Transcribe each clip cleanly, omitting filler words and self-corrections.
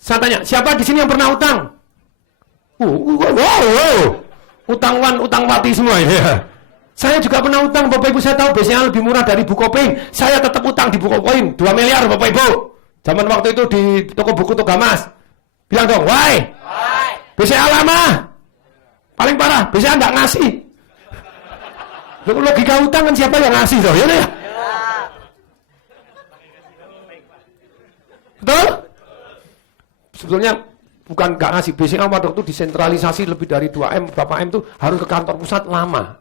Saya tanya, siapa di sini yang pernah utang? Wow. Utang mati semua ya. Saya juga pernah utang, Bapak Ibu. Saya tahu biasanya lebih murah dari Bukopin. Saya tetap utang di Bukopin 2 miliar, Bapak Ibu. Zaman waktu itu di toko buku Togamas. Bilang dong, why? BCA lama. Paling parah, BCA nggak ngasih. Logika utang kan siapa yang ngasih toh, ya? Betul? Sebetulnya bukan nggak ngasih, BCA waktu itu disentralisasi lebih dari 2M, berapa M itu harus ke kantor pusat lama.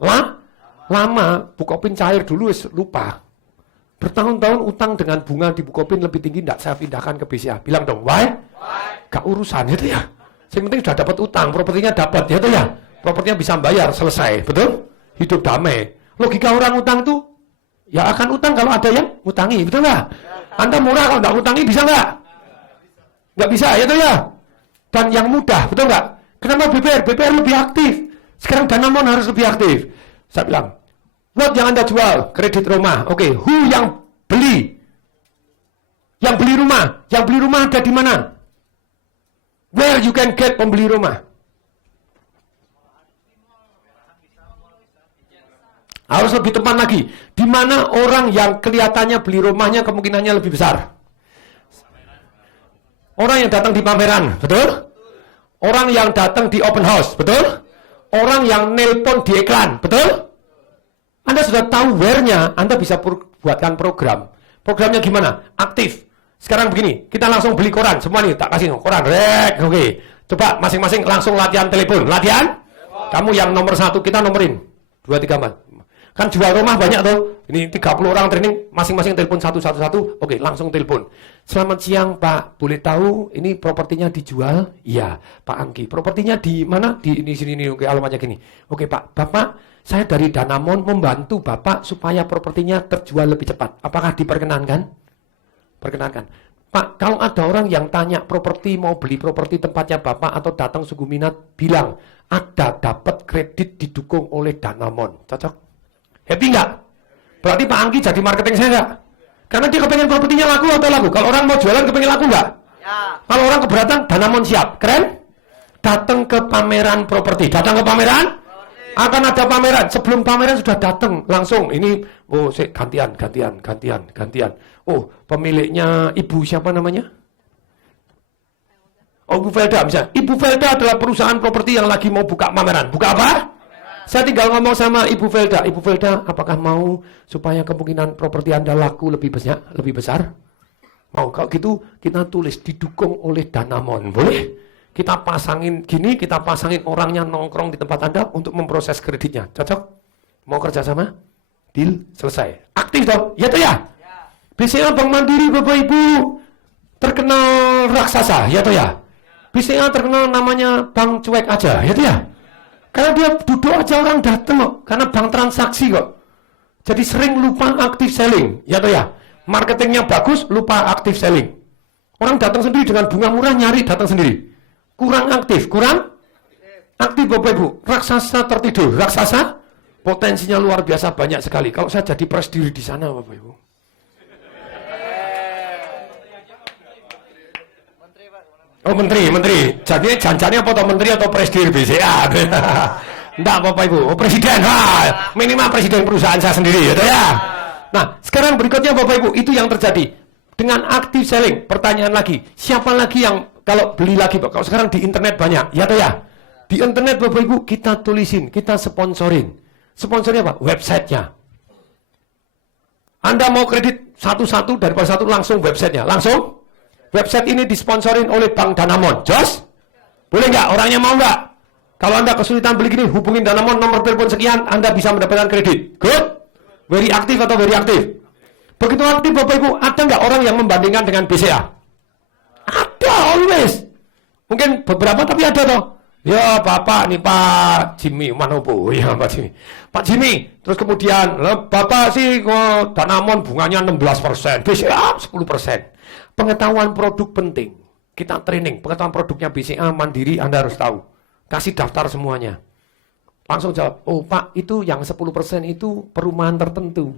Lama, Bukopin cair dulu lupa. Bertahun-tahun utang dengan bunga di Bukopin lebih tinggi, tidak saya pindahkan ke BCA. Bilang dong, why? Gak urusan itu ya. Yang penting sudah dapat utang, propertinya dapat ya, ya. Propertinya bisa bayar, selesai, betul? Hidup damai. Logika orang utang tuh, ya akan utang kalau ada yang utangi, betul nggak? Anda murah kalau nggak utangi bisa nggak? Nggak bisa ya, tuh ya. Dan yang mudah, betul nggak? Kenapa BPR? BPR lebih aktif. Sekarang Danamon harus lebih aktif. Saya bilang, what yang Anda jual? Kredit rumah. Oke, who yang beli? Yang beli rumah. Yang beli rumah ada di mana? Where you can get pembeli rumah? Harus lebih tepat lagi. Di mana orang yang kelihatannya beli rumahnya kemungkinannya lebih besar? Orang yang datang di pameran, betul? Orang yang datang di open house, betul? Orang yang nelpon di iklan, betul? Anda sudah tahu where-nya, Anda bisa buatkan program. Programnya gimana? Aktif. Sekarang begini, kita langsung beli koran. Semua nih, tak kasih koran. Oke. Coba masing-masing langsung latihan telepon. Latihan? Kamu yang nomor 1, kita nomorin. 2, 3, 4. Kan jual rumah banyak tuh. Ini 30 orang training, masing-masing telepon satu. Oke, langsung telepon. Selamat siang, Pak. Boleh tahu ini propertinya dijual? Iya, Pak Angki. Propertinya di mana? Di sini. Oke, alamatnya gini. Oke, Pak. Bapak, saya dari Danamon membantu Bapak supaya propertinya terjual lebih cepat. Apakah diperkenankan? Perkenankan. Pak, kalau ada orang yang tanya properti, mau beli properti tempatnya Bapak atau datang sungguh minat, bilang ada dapat kredit didukung oleh Danamon. Cocok? Happy nggak? Berarti Pak Angki jadi marketing saya nggak? Karena dia kepengen propertinya laku atau laku. Kalau orang mau jualan kepengen laku nggak? Ya. Kalau orang keberatan, Danamon siap. Keren? Datang ke pameran properti. Datang ke pameran? Akan ada pameran. Sebelum pameran sudah datang langsung. Ini, gantian. Oh, pemiliknya Ibu siapa namanya? Oh, Ibu Felda misalnya. Ibu Felda adalah perusahaan properti yang lagi mau buka pameran. Buka apa? Saya tinggal ngomong sama Ibu Felda. Ibu Felda, apakah mau supaya kemungkinan properti Anda laku lebih besar? Mau, kalau gitu kita tulis didukung oleh Danamon. Boleh? Kita pasangin gini, kita pasangin orangnya nongkrong di tempat Anda untuk memproses kreditnya. Cocok? Mau kerja sama? Deal, selesai. Aktif dong? Ya toh ya? BCA Bank Mandiri, Bapak Ibu, terkenal raksasa, ya toh ya? BCA terkenal namanya bank cuek aja, ya toh ya? Karena dia duduk aja orang datang kok, karena bank transaksi kok. Jadi sering lupa aktif selling, ya toh ya? Marketingnya bagus, lupa aktif selling. Orang datang sendiri dengan bunga murah, nyari datang sendiri. Kurang aktif Bapak Ibu. Raksasa tertidur. Raksasa potensinya luar biasa banyak sekali. Kalau saya jadi presdiri di sana Bapak Ibu. Oh menteri. Jadi janjinya apa menteri atau presdir BCA? Enggak Bapak Ibu. Oh presiden. Minimal presiden perusahaan saya sendiri ya. Nah sekarang berikutnya Bapak Ibu. Itu yang terjadi. Dengan aktif selling. Pertanyaan lagi. Siapa lagi yang kalau beli lagi Pak? Kalau sekarang di internet banyak. Ya toh ya. Di internet Bapak Ibu kita tulisin. Kita sponsorin. Sponsornya apa? Websitenya. Anda mau kredit satu-satu daripada satu langsung websitenya. Langsung. Website ini disponsorin oleh Bank Danamon. Jos? Boleh nggak? Orangnya mau nggak? Kalau Anda kesulitan beli gini, hubungin Danamon nomor telepon sekian, Anda bisa mendapatkan kredit. Good? Very aktif atau very aktif? Begitu aktif Bapak Ibu, ada nggak orang yang membandingkan dengan BCA? Ada, always. Mungkin beberapa tapi ada toh. Ya Bapak nih Pak Jimmy Manopo. Ya Pak Jimmy. Pak Jimmy. Terus kemudian, Bapak sih Danamon bunganya 16%. BCA 10%. Pengetahuan produk penting. Kita training. Pengetahuan produknya BCA Mandiri Anda harus tahu. Kasih daftar semuanya. Langsung jawab. Oh Pak itu yang 10% itu perumahan tertentu.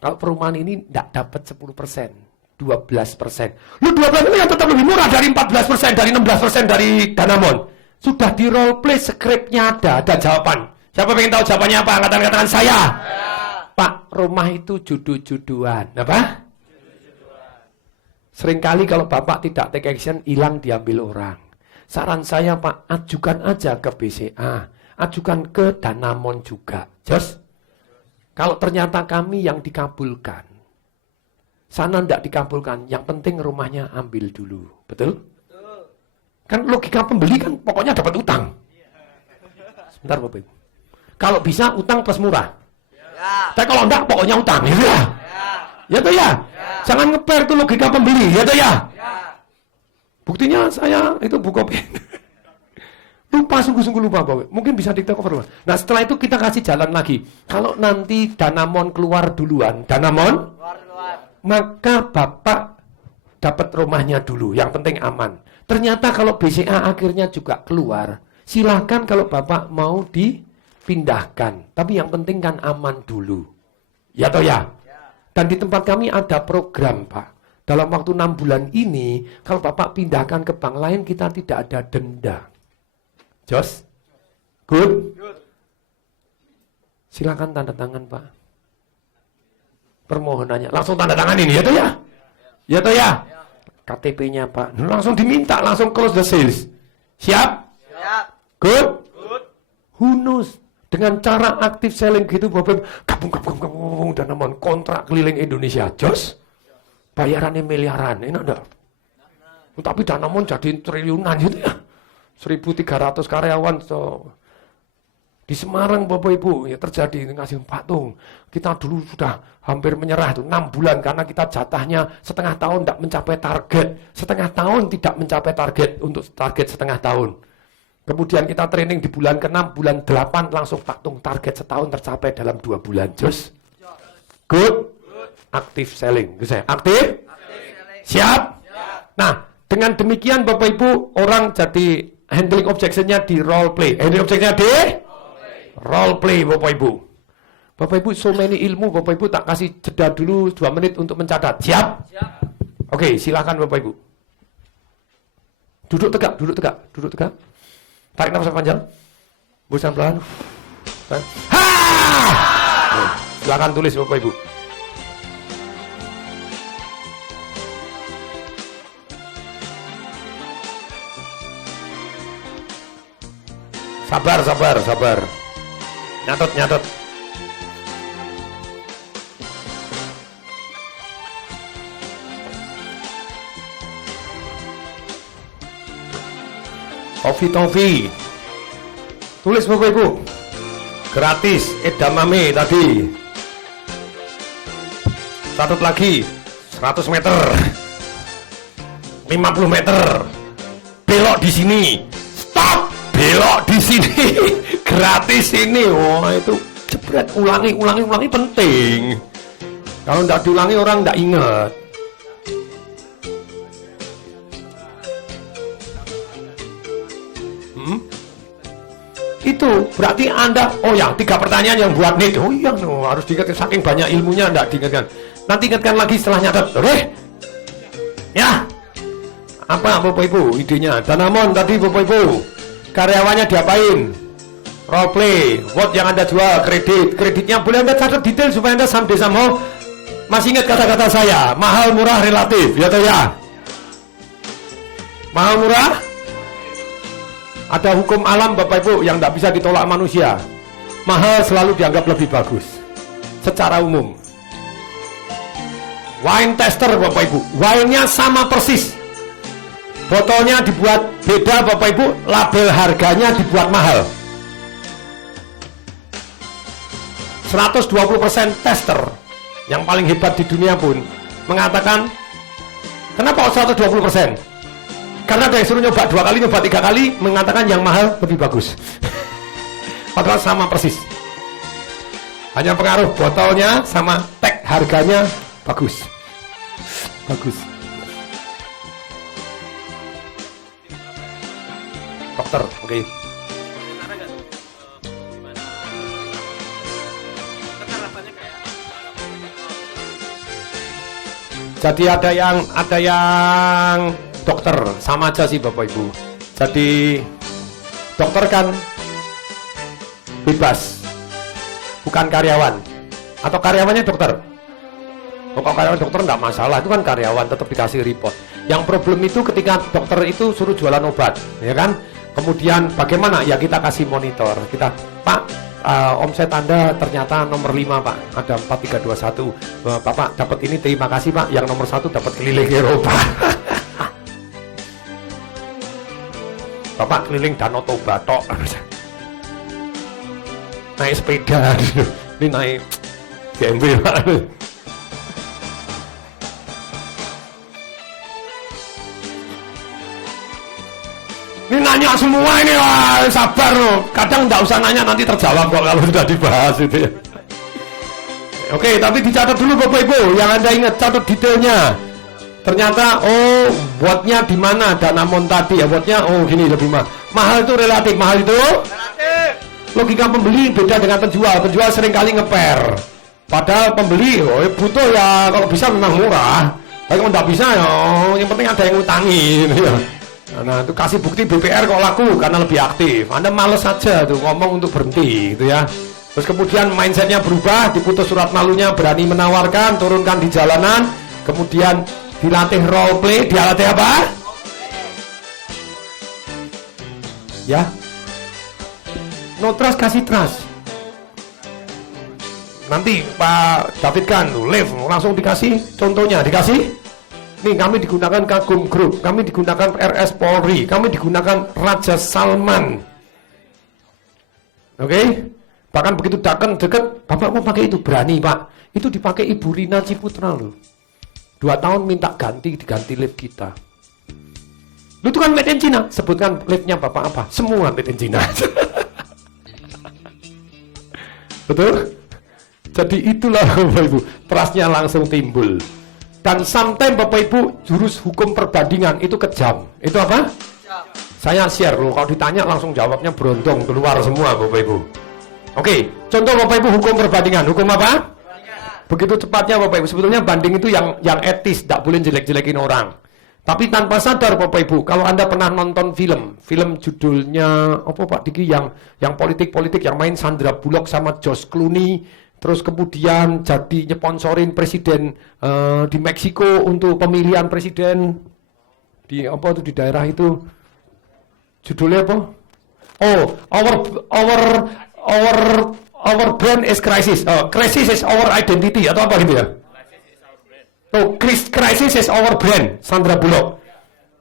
Kalau perumahan ini tidak dapat 10%. 12%. Lu 12% itu yang tetap lebih murah dari 14%, dari 16%, dari Danamon. Sudah di role play, skripnya ada jawaban. Siapa pengen tahu jawabannya apa? Angkatan saya. Pak, rumah itu judu-juduan. Apa? Seringkali kalau Bapak tidak take action, hilang diambil orang. Saran saya Pak, ajukan aja ke BCA. Ajukan ke Danamon juga. Jos? Kalau ternyata kami yang dikabulkan, sana tidak dikabulkan, yang penting rumahnya ambil dulu. Betul? Betul. Kan logika pembeli kan pokoknya dapat utang. Sebentar Bapak Ibu. Kalau bisa utang plus murah. Ya. Tapi kalau enggak pokoknya utang. Ya, ya. Ya tuh ya. Jangan ngeper tuh logika pembeli. Ya tuh ya. Buktinya saya itu buku lupa, sungguh-sungguh lupa Bapak. Mungkin bisa di take over. Nah setelah itu kita kasih jalan lagi. Kalau nanti Danamon keluar duluan, Danamon maka Bapak dapat rumahnya dulu, yang penting aman. Ternyata kalau BCA akhirnya juga keluar, silahkan kalau Bapak mau dipindahkan. Tapi yang penting kan aman dulu. Ya toh ya? Dan di tempat kami ada program Pak. Dalam waktu 6 bulan ini, kalau Bapak pindahkan ke bank lain, kita tidak ada denda. Jos? Good? Silakan tanda tangan Pak. Permohonannya langsung tanda tangan ini ya toh ya? Ya toh ya? KTP-nya Pak. Langsung diminta, langsung close the sales. Siap? Siap. Good? Good. Who knows? Dengan cara aktif selling gitu Bapak gabung Danamon kontrak keliling Indonesia. Jos? Bayarannya miliaran. Ini ada. Tapi Danamon jadi triliunan gitu ya. 1.300 karyawan di Semarang Bapak Ibu ya terjadi ngasih patung. Kita dulu sudah hampir menyerah tuh 6 bulan karena kita jatahnya setengah tahun tidak mencapai target. Setengah tahun tidak mencapai target untuk target setengah tahun. Kemudian kita training di bulan ke-6, bulan 8 langsung patung target setahun tercapai dalam 2 bulan. Jos? Good? Aktif selling. Aktif? Siap? Nah, dengan demikian Bapak Ibu orang jadi handling objection-nya di role play. Handling objection-nya di role play Bapak Ibu. Bapak Ibu so many ilmu Bapak Ibu tak kasih jeda dulu 2 menit untuk mencatat. Siap? Siap. Oke, silakan Bapak Ibu. Duduk tegak, duduk tegak, duduk tegak. Tarik nafas panjang. Bosan pelan. Ha! Silakan tulis Bapak Ibu. Sabar. Nyatot. Tofi. Tulis Bapak Ibu. Gratis edamame tadi. Catat lagi. 100 meter. 50 meter. Belok di sini. Stop. Belok di sini. Gratis ini. Wah, itu jebret ulangi penting. Kalau tidak diulangi orang tidak ingat. Itu berarti Anda, 3 pertanyaan yang buat nih. Harus diingatkan, saking banyak ilmunya enggak diingatkan. Nanti ingatkan lagi setelah nyatet. Oke? Ya. Apa Bapak Ibu idenya? Danamon tadi Bapak Ibu. Karyawannya diapain? Role play, what yang Anda jual, kreditnya boleh Anda catat detail supaya Anda someday somehow masih ingat kata-kata saya. Mahal murah relatif, ya toh ya? Mahal murah? Ada hukum alam Bapak Ibu yang tidak bisa ditolak manusia. Mahal selalu dianggap lebih bagus secara umum. Wine tester Bapak Ibu, wine-nya sama persis. Botolnya dibuat beda Bapak Ibu, label harganya dibuat mahal. 120% tester yang paling hebat di dunia pun mengatakan, kenapa 120%? Karena ada yang suruh nyoba 2 kali, nyoba 3 kali, mengatakan yang mahal lebih bagus. Padahal sama persis. Hanya pengaruh botolnya sama tag harganya bagus. Dokter, oke. Jadi ada yang dokter, sama aja sih Bapak Ibu. Jadi dokter kan bebas, bukan karyawan. Atau karyawannya dokter. Kalau karyawan dokter enggak masalah, itu kan karyawan tetap dikasih report. Yang problem itu ketika dokter itu suruh jualan obat, ya kan? Kemudian bagaimana? Ya kita kasih monitor. Kita, Pak, omset Anda ternyata nomor 5 Pak, ada 4321. Bapak dapat ini, terima kasih Pak. Yang nomor 1 dapat keliling Eropa. Bapak keliling Danau Toba tok. Naik sepeda. Ini naik BMW Pak. Ini nanya semua ini, wah, sabar loh. Kadang nggak usah nanya, nanti terjawab kok kalau sudah dibahas itu ya. Oke, tapi dicatat dulu Bapak Ibu, yang Anda ingat, catat detailnya. Ternyata, oh, buatnya di mana Dana Mon tadi ya, buatnya, oh gini lebih mahal itu relatif, mahal itu relatif. Logika pembeli beda dengan penjual. Penjual seringkali ngeper. Padahal pembeli, oh, butuh ya, kalau bisa memang murah. Tapi kalau nggak bisa ya, yang penting ada yang ngutangin ya. Nah itu kasih bukti BPR kok laku karena lebih aktif. Anda males saja tuh ngomong untuk berhenti gitu ya. Terus kemudian mindsetnya berubah, diputus surat malunya, berani menawarkan, turunkan di jalanan. Kemudian dilatih role play, dilatih apa? Ya, no trust kasih trust. Nanti Pak David kan live langsung dikasih contohnya, dikasih. Nih kami digunakan Kagum Group, kami digunakan RS Polri, kami digunakan Raja Salman. Oke? Bahkan begitu deket, Bapak mau pakai itu, berani Pak. Itu dipakai Ibu Rina Ciputra loh. 2 tahun minta diganti lift kita. Lu itu kan made in China, sebutkan liftnya Bapak apa? Semua made in China. Betul? Jadi itulah Bapak Ibu, trustnya langsung timbul. Dan sometimes Bapak Ibu jurus hukum perbandingan itu kejam. Itu apa? Kejam. Saya share loh, kalau ditanya langsung jawabnya berondong keluar semua Bapak Ibu. Oke, contoh Bapak Ibu hukum perbandingan. Hukum apa? Begitu cepatnya Bapak Ibu. Sebetulnya banding itu yang etis, tidak boleh jelek-jelekin orang. Tapi tanpa sadar Bapak Ibu, kalau Anda pernah nonton film judulnya apa Pak Diki yang politik-politik yang main Sandra Bullock sama George Clooney. Terus kemudian jadi nyeponsorin presiden di Meksiko untuk pemilihan presiden di apa itu di daerah itu, judulnya apa? Oh, our brand is crisis. Crisis is our identity atau apa gitu ya? Oh, crisis is our brand. Sandra Bullock.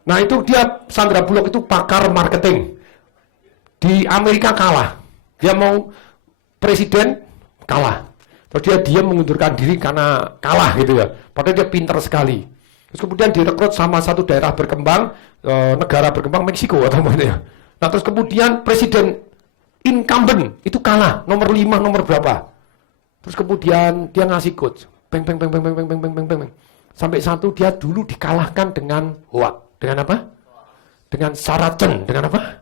Nah itu dia Sandra Bullock itu pakar marketing di Amerika kalah. Dia mau presiden kalah. Terus dia diam mengundurkan diri karena kalah gitu ya. Padahal dia pintar sekali. Terus kemudian direkrut sama satu daerah berkembang, negara berkembang Meksiko atau apa ya. Nah terus kemudian presiden incumbent itu kalah, nomor 5, nomor berapa. Terus kemudian dia ngasih coach. Peng. Sampai satu dia dulu dikalahkan dengan hoak. Dengan apa? Dengan saracen. Dengan apa?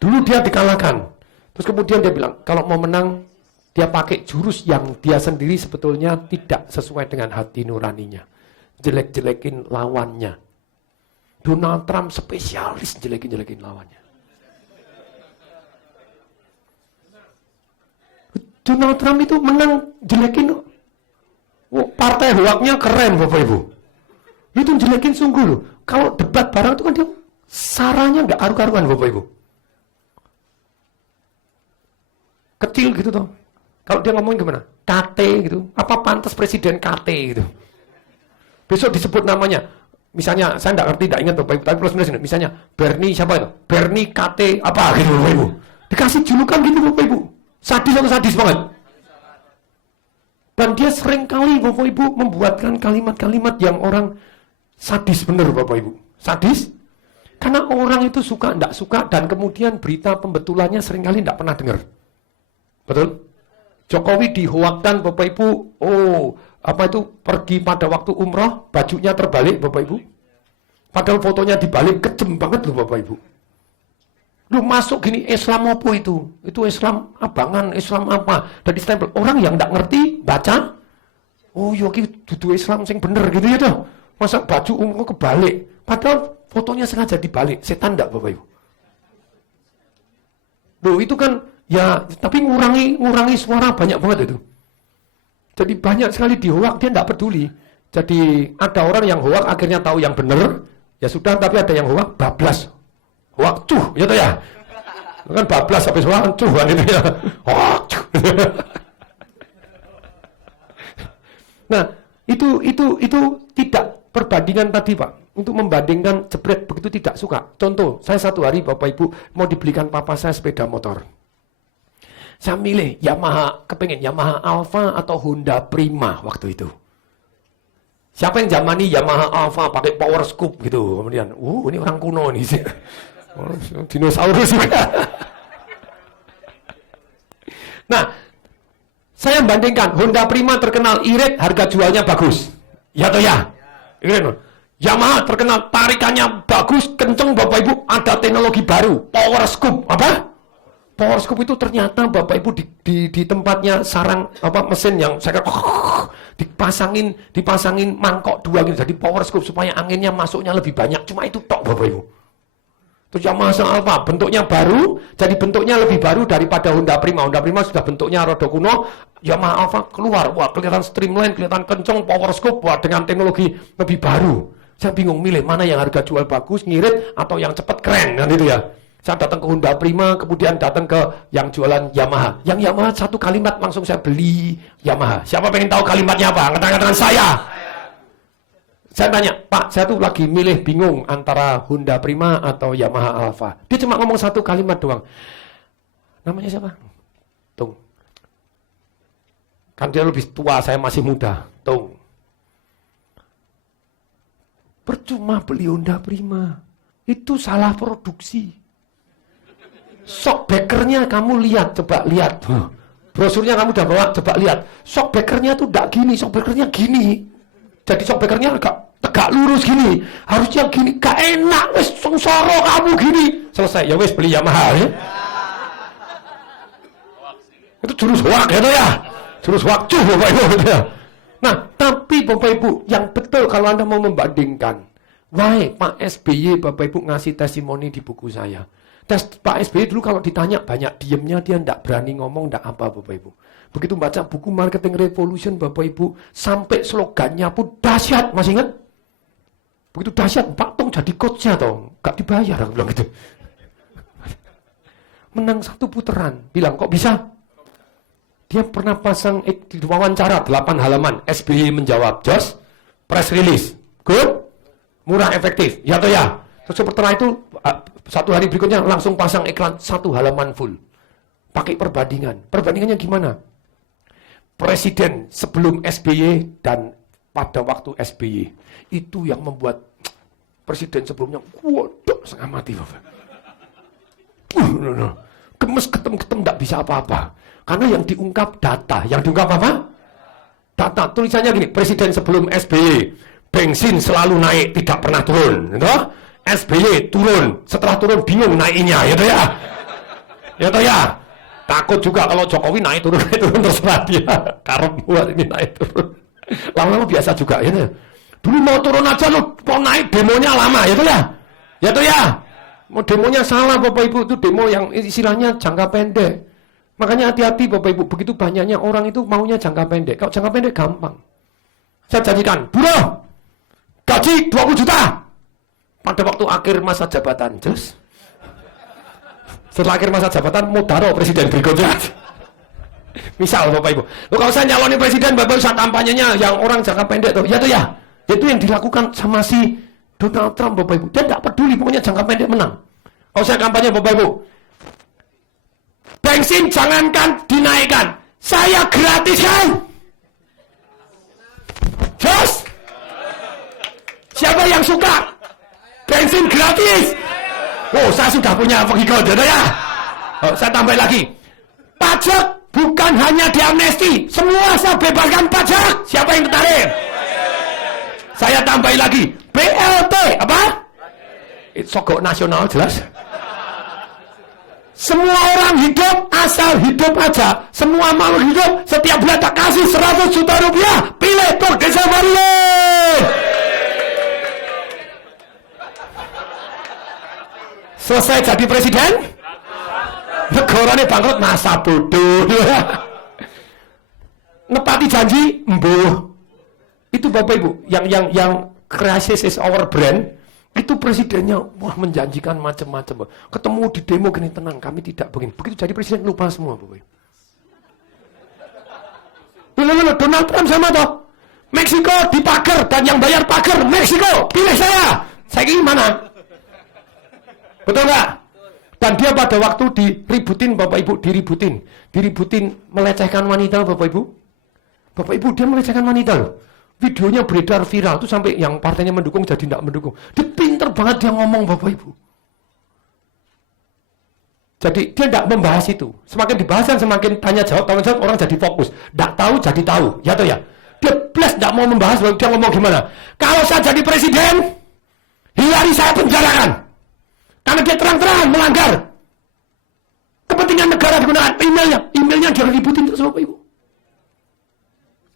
Dulu dia dikalahkan. Terus kemudian dia bilang, kalau mau menang, dia pakai jurus yang dia sendiri sebetulnya tidak sesuai dengan hati nuraninya. Jelek-jelekin lawannya. Donald Trump spesialis jelekin lawannya. Donald Trump itu menang jelekin. Oh, partai hoaknya keren Bapak Ibu. Itu jelekin sungguh loh. Kalau debat bareng itu kan dia saranya nggak aru-aruan Bapak Ibu. Kecil gitu toh. Kalau dia ngomongin gimana? KT gitu. Apa pantas presiden KT gitu. Besok disebut namanya. Misalnya, saya nggak ngerti, nggak ingat Bapak Ibu. Tapi plus minus ini. Misalnya, Bernie siapa itu? Bernie KT apa gitu Bapak Ibu. Dikasih julukan gitu Bapak Ibu. Sadis atau sadis banget. Dan dia sering kali Bapak Ibu membuatkan kalimat-kalimat yang orang sadis bener Bapak Ibu. Sadis. Karena orang itu suka, nggak suka. Dan kemudian berita pembetulannya sering kali nggak pernah dengar. Betul? Jokowi dihoakkan Bapak Ibu, pergi pada waktu umroh, bajunya terbalik Bapak Ibu. Padahal fotonya dibalik, kejem banget loh Bapak Ibu. Lu masuk gini, Islam apa itu? Itu Islam abangan, Islam apa? Dan di stempel, orang yang nggak ngerti, baca, Oh iya iki dudu Islam sing bener gitu ya toh. Masa baju ungu kebalik. Padahal fotonya sengaja dibalik. Setan enggak Bapak Ibu? Loh itu kan ya tapi ngurangi suara banyak banget itu. Jadi banyak sekali di hoak dia enggak peduli. Jadi ada orang yang hoak akhirnya tahu yang bener. Ya sudah, tapi ada yang hoak bablas. Hoak cuh, ya toh ya. Kan bablas sampai hoak cuh kan itu ya. Hoak cuh. Nah, itu tidak perbandingan tadi Pak. Untuk membandingkan jebret begitu tidak suka. Contoh, saya satu hari Bapak Ibu mau dibelikan papa saya sepeda motor. Saya milih kepengen Yamaha Alfa atau Honda Prima waktu itu. Siapa yang zamani Yamaha Alfa pakai power scoop gitu. Kemudian, ini orang kuno nih sih. Dinosaurus juga. Nah, saya bandingkan, Honda Prima terkenal irit, harga jualnya bagus. Ya toh ya? Irit. Yamaha terkenal tarikannya bagus, kenceng Bapak Ibu, ada teknologi baru, power scoop. Apa? Power scoop itu ternyata Bapak Ibu di tempatnya sarang mesin yang saya dipasangin mangkok dua gitu. Jadi power scoop supaya anginnya masuknya lebih banyak. Cuma itu tok Bapak Ibu. Terus Yamaha Alfa bentuknya baru, jadi bentuknya lebih baru daripada Honda Prima. Honda Prima sudah bentuknya rada kuno, Yamaha Alfa keluar, wah kelihatan streamline, kelihatan kenceng, power scoop, wah dengan teknologi lebih baru. Saya bingung milih mana yang harga jual bagus, ngirit, atau yang cepat keren, kan itu ya. Saya datang ke Honda Prima, kemudian datang ke yang jualan Yamaha. Yang Yamaha satu kalimat langsung saya beli Yamaha. Siapa pengen tahu kalimatnya apa? Angkat-angkatan saya. Saya tanya, Pak, saya tuh lagi milih bingung antara Honda Prima atau Yamaha Alfa. Dia cuma ngomong satu kalimat doang. Namanya siapa? Tung. Kan dia lebih tua, saya masih muda. Tung. Percuma beli Honda Prima. Itu salah produksi. Shockbreaker-nya kamu lihat, coba lihat. Brosurnya kamu udah bawa, coba lihat. Shockbreaker-nya tuh enggak gini, shockbreaker-nya gini. Jadi shockbreaker-nya agak tegak lurus gini. Harusnya gini, gak enak, wes sengsara kamu gini. Selesai, ya wes beli Yamaha ya. Itu jurus hoak ya, ya. Jurus hoak cuh Bapak Ibu ya. Nah, tapi Bapak Ibu, yang betul kalau Anda mau membandingkan. Why Pak SBY Bapak Ibu ngasih testimoni di buku saya. Pak SBY dulu kalau ditanya banyak diemnya, dia enggak berani ngomong, enggak apa Bapak Ibu. Begitu baca buku Marketing Revolution Bapak Ibu, sampai slogannya pun dahsyat, masih ingat? Begitu dahsyat, Pak Tung jadi coachnya toh, gak dibayar, aku bilang gitu. Menang satu putaran, bilang kok bisa? Dia pernah pasang di wawancara 8 halaman, SBY menjawab, just press release, good, murah efektif, ya toh ya? Terus setelah itu, satu hari berikutnya langsung pasang iklan 1 halaman full. Pakai perbandingan. Perbandingannya gimana? Presiden sebelum SBY dan pada waktu SBY. Itu yang membuat presiden sebelumnya, waduh, setengah mati. Gemes ketem-ketem tidak bisa apa-apa. Karena yang diungkap data. Yang diungkap apa? Data. Tulisannya gini, presiden sebelum SBY, bensin selalu naik, tidak pernah turun. Gitu? SBY turun, setelah turun bingung naikinnya, ya toh ya? Ya toh ya? Takut juga kalau Jokowi naik turun terserah dia. Karep buat ini naik turun. Lama-lama biasa juga, ya toh? Dulu mau turun aja lo, mau naik demonya lama, ya toh ya? Ya toh ya? Mau demonya salah Bapak Ibu, itu demo yang istilahnya jangka pendek. Makanya hati-hati Bapak Ibu, begitu banyaknya orang itu maunya jangka pendek. Kalau jangka pendek gampang. Saya janjikan, buruh, gaji 20 juta. Pada waktu akhir masa jabatan, just setelah akhir masa jabatan mau taruh presiden berikutnya. Misal Bapak Ibu, kalau saya nyalonin presiden Bapak Ibu, saat kampanyenya yang orang jangka pendek tuh, ya tuh ya, itu yang dilakukan sama si Donald Trump Bapak Ibu. Dia tidak peduli, pokoknya jangka pendek menang. Kalau saya kampanye Bapak Ibu, bensin jangankan dinaikkan, saya gratiskan. Just siapa yang suka? Bensin gratis. Oh, saya sudah punya vehicle, ya. Oh, saya tambah lagi. Pajak bukan hanya diamnesti, semua saya bebaskan pajak. Siapa yang tertarik? Saya tambah lagi. BLT, apa? Itu sogok nasional jelas. Semua orang hidup asal hidup aja. Semua makhluk hidup setiap bulan tak kasih 100 juta rupiah. Pilih Tour de Safari. Selesai jadi presiden? Negaranya bangkrut masa bodoh. Nepati janji, mbuh. Itu Bapak Ibu, yang crisis is our brand. Itu presidennya, wah menjanjikan macam-macam. Ketemu di demo gini, tenang, kami tidak begini. Begitu jadi presiden, lupa semua Bapak Ibu. Loh, Donald Trump sama toh. Meksiko dipagar, dan yang bayar pagar, Meksiko, pilih saya. Saya ini mana? Betul nggak? Dan dia pada waktu diributin Bapak Ibu, diributin melecehkan wanita Bapak Ibu. Bapak Ibu, dia melecehkan wanita loh. Videonya beredar viral, itu sampai yang partainya mendukung jadi tidak mendukung. Dia pinter banget dia ngomong Bapak Ibu. Jadi dia tidak membahas itu. Semakin dibahas dan semakin tanya jawab orang jadi fokus. Tidak tahu jadi tahu, ya toh ya. Dia plus tidak mau membahas, dia ngomong gimana? Kalau saya jadi presiden, Hillary saya penjarakan. Karena dia terang-terangan melanggar kepentingan negara digunakan emailnya dia ributin terus Bapak Ibu.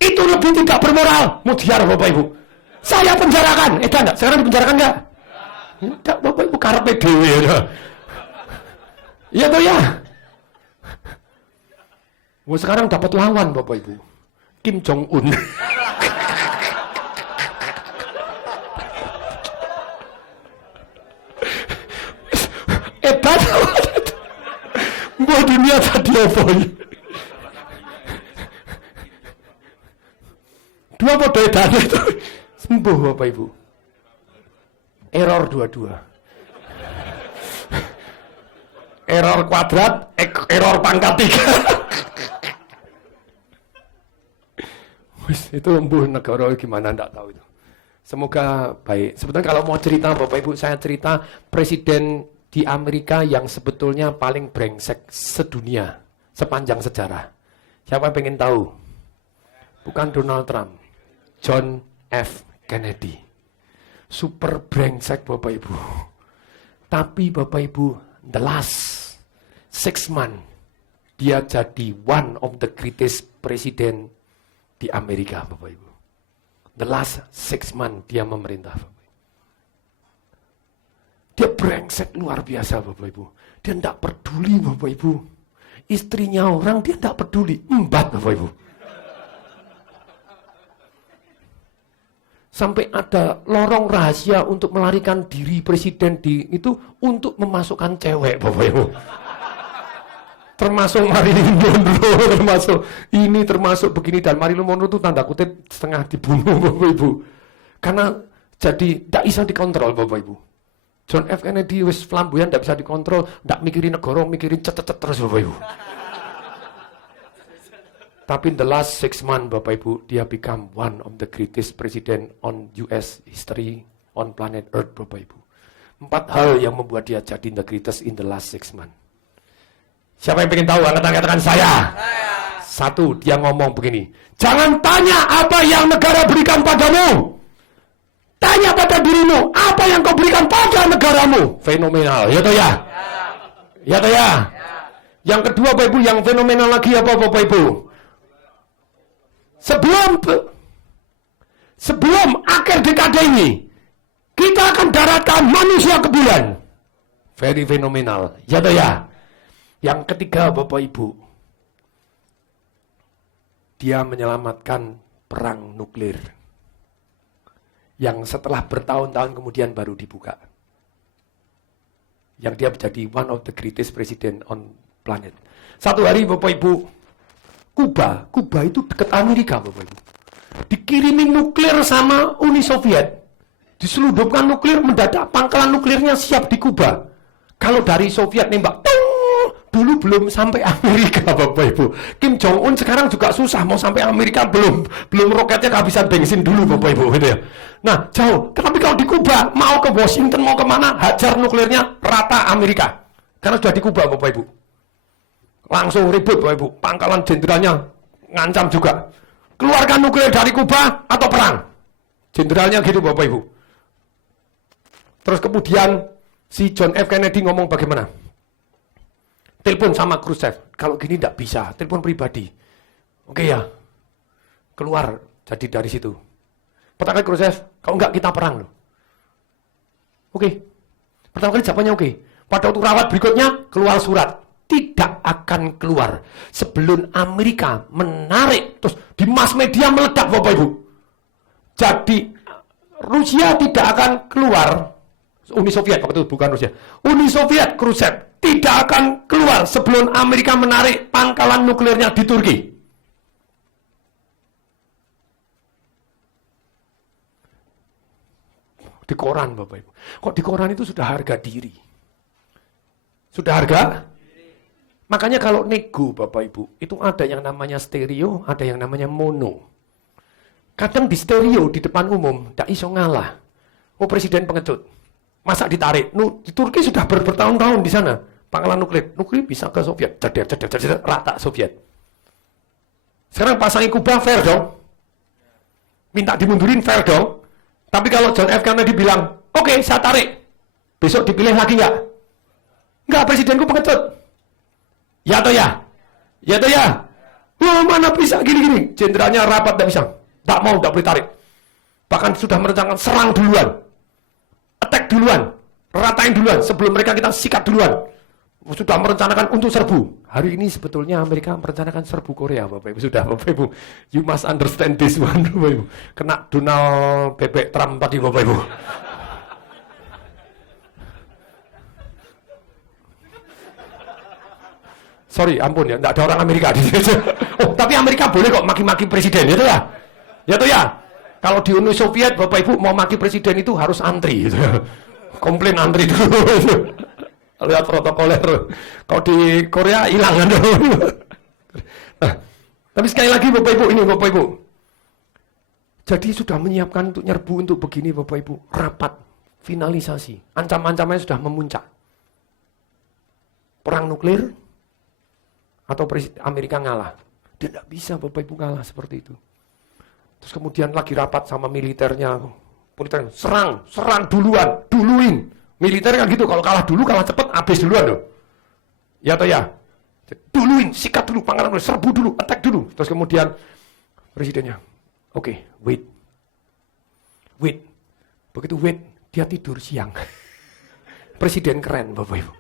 Itu lebih tidak bermoral. Mutiara Bapak Ibu. Saya penjarakan. Enggak? Sekarang dipenjarakan enggak? Enggak Bapak Ibu karepe dhewe ya. Iya toh ya. Wah sekarang dapat lawan Bapak Ibu. Kim Jong Un. Ebat. Buat dunia tadi apa ya? Dua podo edan itu sembuh Bapak Ibu. Error dua-dua. Error kuadrat, error pangkat 3. Itu embuh negara gimana enggak tahu itu. Semoga baik. Sebetulnya kalau mau cerita Bapak Ibu, saya cerita presiden di Amerika yang sebetulnya paling brengsek sedunia sepanjang sejarah. Siapa yang pengen tahu? Bukan Donald Trump. John F. Kennedy. Super brengsek Bapak Ibu. Tapi Bapak Ibu, the last 6 months, dia jadi one of the greatest president di Amerika Bapak Ibu. The last 6 months dia memerintah Bapak Ibu. Dia brengsek luar biasa Bapak Ibu. Dia tidak peduli Bapak Ibu. Istrinya orang dia tidak peduli. Embat Bapak Ibu. Sampai ada lorong rahasia untuk melarikan diri presiden itu untuk memasukkan cewek Bapak Ibu. Termasuk Marilyn Monroe, termasuk begini, dan Marilyn Monroe itu tanda kutip setengah dibunuh Bapak Ibu. Karena jadi tidak bisa dikontrol Bapak Ibu. John F. Kennedy wis flamboyan, tidak bisa dikontrol, tidak mikirin negara, mikirin cet-cet terus Bapak Ibu. Tapi in the last 6 months, Bapak Ibu, dia become one of the greatest president on US history, on planet Earth, Bapak Ibu. 4 hal yang membuat dia jadi the greatest in the last 6 months. Siapa yang pengen tahu? Angkat tangan katakan saya. 1, dia ngomong begini. Jangan tanya apa yang negara berikan padamu. Tanya pada dirimu, apa yang kau berikan pada negaramu. Fenomenal, ya toh ya? Ya toh ya? Yang kedua, Bapak Ibu, yang fenomenal lagi apa Bapak Ibu? Sebelum akhir dekade ini, kita akan daratkan manusia ke bulan. Very fenomenal. Ya toh ya? Yang ketiga Bapak Ibu, dia menyelamatkan perang nuklir. Yang setelah bertahun-tahun kemudian baru dibuka. Yang dia menjadi one of the greatest president on planet. Satu hari Bapak Ibu, Kuba itu dekat Amerika Bapak Ibu. Dikirimin nuklir sama Uni Soviet. Diseludupkan nuklir, mendadak pangkalan nuklirnya siap di Kuba. Kalau dari Soviet nembak, dulu belum sampai Amerika Bapak Ibu. Kim Jong Un sekarang juga susah mau sampai Amerika, belum roketnya kehabisan bensin dulu Bapak Ibu gitu ya. Nah jauh, tapi kalau di Kuba mau ke Washington mau kemana, hajar nuklirnya rata Amerika. Karena sudah di Kuba Bapak Ibu. Langsung ribut Bapak Ibu, pangkalan jenderalnya ngancam juga. Keluarkan nuklir dari Kuba atau perang. Jenderalnya gitu Bapak Ibu. Terus kemudian si John F. Kennedy ngomong bagaimana? Telepon sama Khrushchev. Kalau gini tidak bisa, telepon pribadi. Oke ya, keluar jadi dari situ. Pertama kali Khrushchev, kalau enggak kita perang loh. Oke. Pertama kali jawabannya oke. Pada waktu rawat berikutnya, keluar surat. Tidak akan keluar sebelum Amerika menarik, terus di mass media meledak Bapak Ibu. Jadi Rusia tidak akan keluar, Uni Soviet waktu itu bukan Rusia, Uni Soviet Khrushchev tidak akan keluar sebelum Amerika menarik pangkalan nuklirnya di Turki. Di koran Bapak Ibu. Kok di koran itu sudah harga diri? Sudah harga? Makanya kalau nego Bapak Ibu, itu ada yang namanya stereo, ada yang namanya mono. Kadang di stereo, di depan umum, tidak iso ngalah. Oh presiden pengecut. Masa ditarik? Di Turki sudah bertahun-tahun di sana. Pangkalan nuklir. Nuklir bisa ke Soviet. Ceder, rata Soviet. Sekarang pasangi Kuba fair dong. Minta dimundurin fair dong. Tapi kalau John F. Kennedy bilang, oke, saya tarik. Besok dipilih lagi nggak? Nggak, presidenku pengecut. Ya atau ya? Ya atau ya? Wah, mana bisa gini-gini? Jenderalnya rapat, tidak bisa. Tak mau, tidak boleh tarik. Bahkan sudah merencanakan serang duluan. Attack duluan. Ratain duluan. Sebelum mereka kita sikat duluan. Sudah merencanakan untuk serbu. Hari ini sebetulnya Amerika merencanakan serbu Korea, Bapak Ibu. Sudah, Bapak Ibu. You must understand this one, Bapak Ibu. Kena Donald bebek Trump tadi, Bapak Ibu. Sorry, ampun ya, tidak ada orang Amerika di sini. Oh, tapi Amerika boleh kok maki-maki presiden, ya tuh ya? Ya tuh ya? Kalau di Uni Soviet, Bapak Ibu mau maki presiden itu harus antri, gitu ya. Komplain antri dulu. Lihat protokoler. Kalau di Korea hilang kan? Nah, tapi sekali lagi Bapak Ibu, ini Bapak Ibu. Jadi sudah menyiapkan untuk nyerbu untuk begini Bapak Ibu. Rapat, finalisasi. Ancam-ancamnya sudah memuncak. Perang nuklir, atau Amerika ngalah. Dia tidak bisa Bapak Ibu ngalah seperti itu. Terus kemudian lagi rapat sama militernya. Serang duluan, duluin. Militer kan gitu, kalau kalah dulu, kalah cepat, habis duluan loh. Ya atau ya? Duluin, sikat dulu, pangkalan dulu, serbu dulu, attack dulu. Terus kemudian presidennya, oke, wait. Begitu wait, dia tidur siang. Presiden keren Bapak Ibu.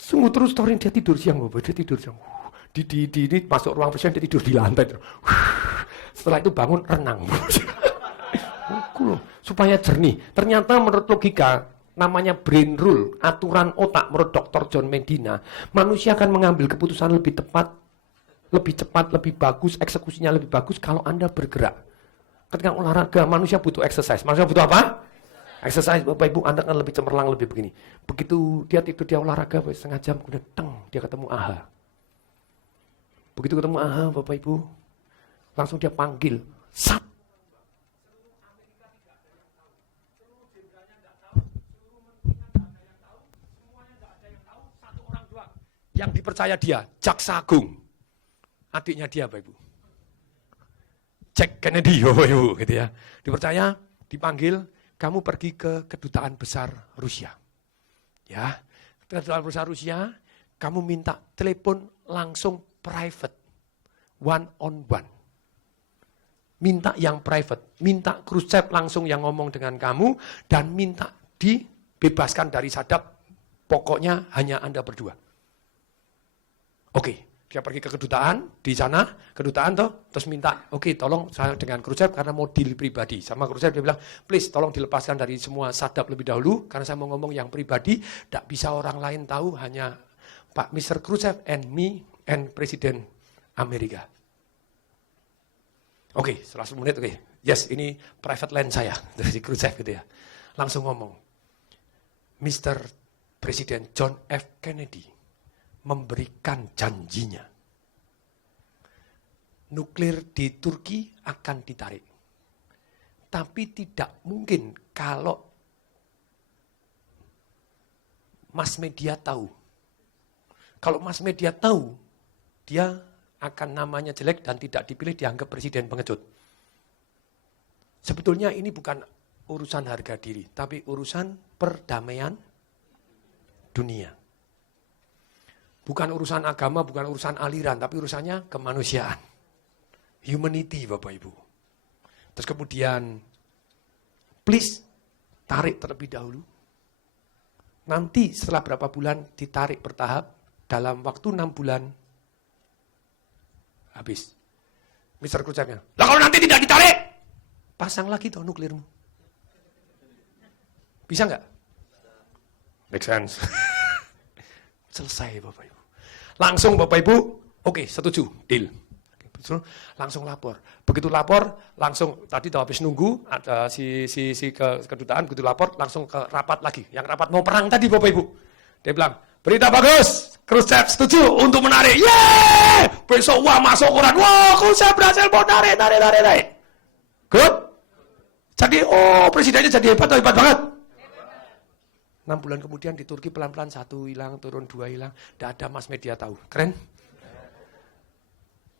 Sungguh terus story dia tidur siang Bapak, dia tidur siang. Ini masuk ruang presiden dia tidur di lantai. Setelah itu bangun renang. Supaya jernih. Ternyata menurut logika namanya brain rule, aturan otak menurut Dr. John Medina, manusia akan mengambil keputusan lebih tepat, lebih cepat, lebih bagus, eksekusinya lebih bagus kalau Anda bergerak. Ketika olahraga, manusia butuh exercise. Manusia butuh apa? Exercise, Bapak Ibu, Anda kan lebih cemerlang, lebih begini. Begitu dia tidur, dia olahraga, setengah jam, kemudian dia ketemu AHA. Begitu ketemu AHA, Bapak Ibu, langsung dia panggil, sat. Yang dipercaya dia, Jaksa Agung. Adiknya dia, Bapak Ibu. Jack Kennedy, Bapak Ibu, gitu ya. Dipercaya, dipanggil, kamu pergi ke kedutaan besar Rusia. Ya, kedutaan besar Rusia, kamu minta telepon langsung private, one on one. Minta yang private, minta Khrushchev langsung yang ngomong dengan kamu, dan minta dibebaskan dari Sadap, pokoknya hanya Anda berdua. Oke. Dia pergi ke kedutaan, di sana, kedutaan terus minta, oke, tolong saya dengan Khrushchev karena mau deal pribadi. Sama Khrushchev dia bilang, please tolong dilepaskan dari semua Sadap lebih dahulu, karena saya mau ngomong yang pribadi, tidak bisa orang lain tahu, hanya Pak Mr. Khrushchev and me and Presiden Amerika. Oke, setelah 10 menit, oke. Yes, ini private land saya, dari Khrushchev gitu ya. Langsung ngomong, Mr. Presiden John F. Kennedy memberikan janjinya. Nuklir di Turki akan ditarik. Tapi tidak mungkin kalau mass media tahu. Kalau mass media tahu, dia akan namanya jelek dan tidak dipilih, dianggap presiden pengecut. Sebetulnya ini bukan urusan harga diri, tapi urusan perdamaian dunia. Bukan urusan agama, bukan urusan aliran, tapi urusannya kemanusiaan. Humanity, Bapak Ibu. Terus kemudian, please, tarik terlebih dahulu. Nanti setelah berapa bulan ditarik bertahap, dalam waktu 6 bulan, habis. Mr. Khrushchevnya, lah kalau nanti tidak ditarik, pasang lagi tuh nuklirmu. Bisa nggak? Make sense. Selesai Bapak Ibu. Langsung Bapak Ibu, oke, setuju, deal. Langsung lapor. Begitu lapor, langsung tadi udah habis nunggu, ada si kedutaan, begitu lapor, langsung ke rapat lagi. Yang rapat mau perang tadi Bapak Ibu. Dia bilang, berita bagus, Khrushchev setuju untuk menarik. Yeay! Besok wah masuk koran, wah Khrushchev berhasil mau narik. Good? Jadi, presidennya jadi hebat banget. 6 bulan kemudian di Turki pelan-pelan 1 hilang, turun 2 hilang. Tidak ada mass media tahu. Keren?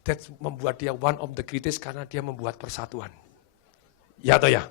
That membuat dia one of the greatest karena dia membuat persatuan. Ya atau ya?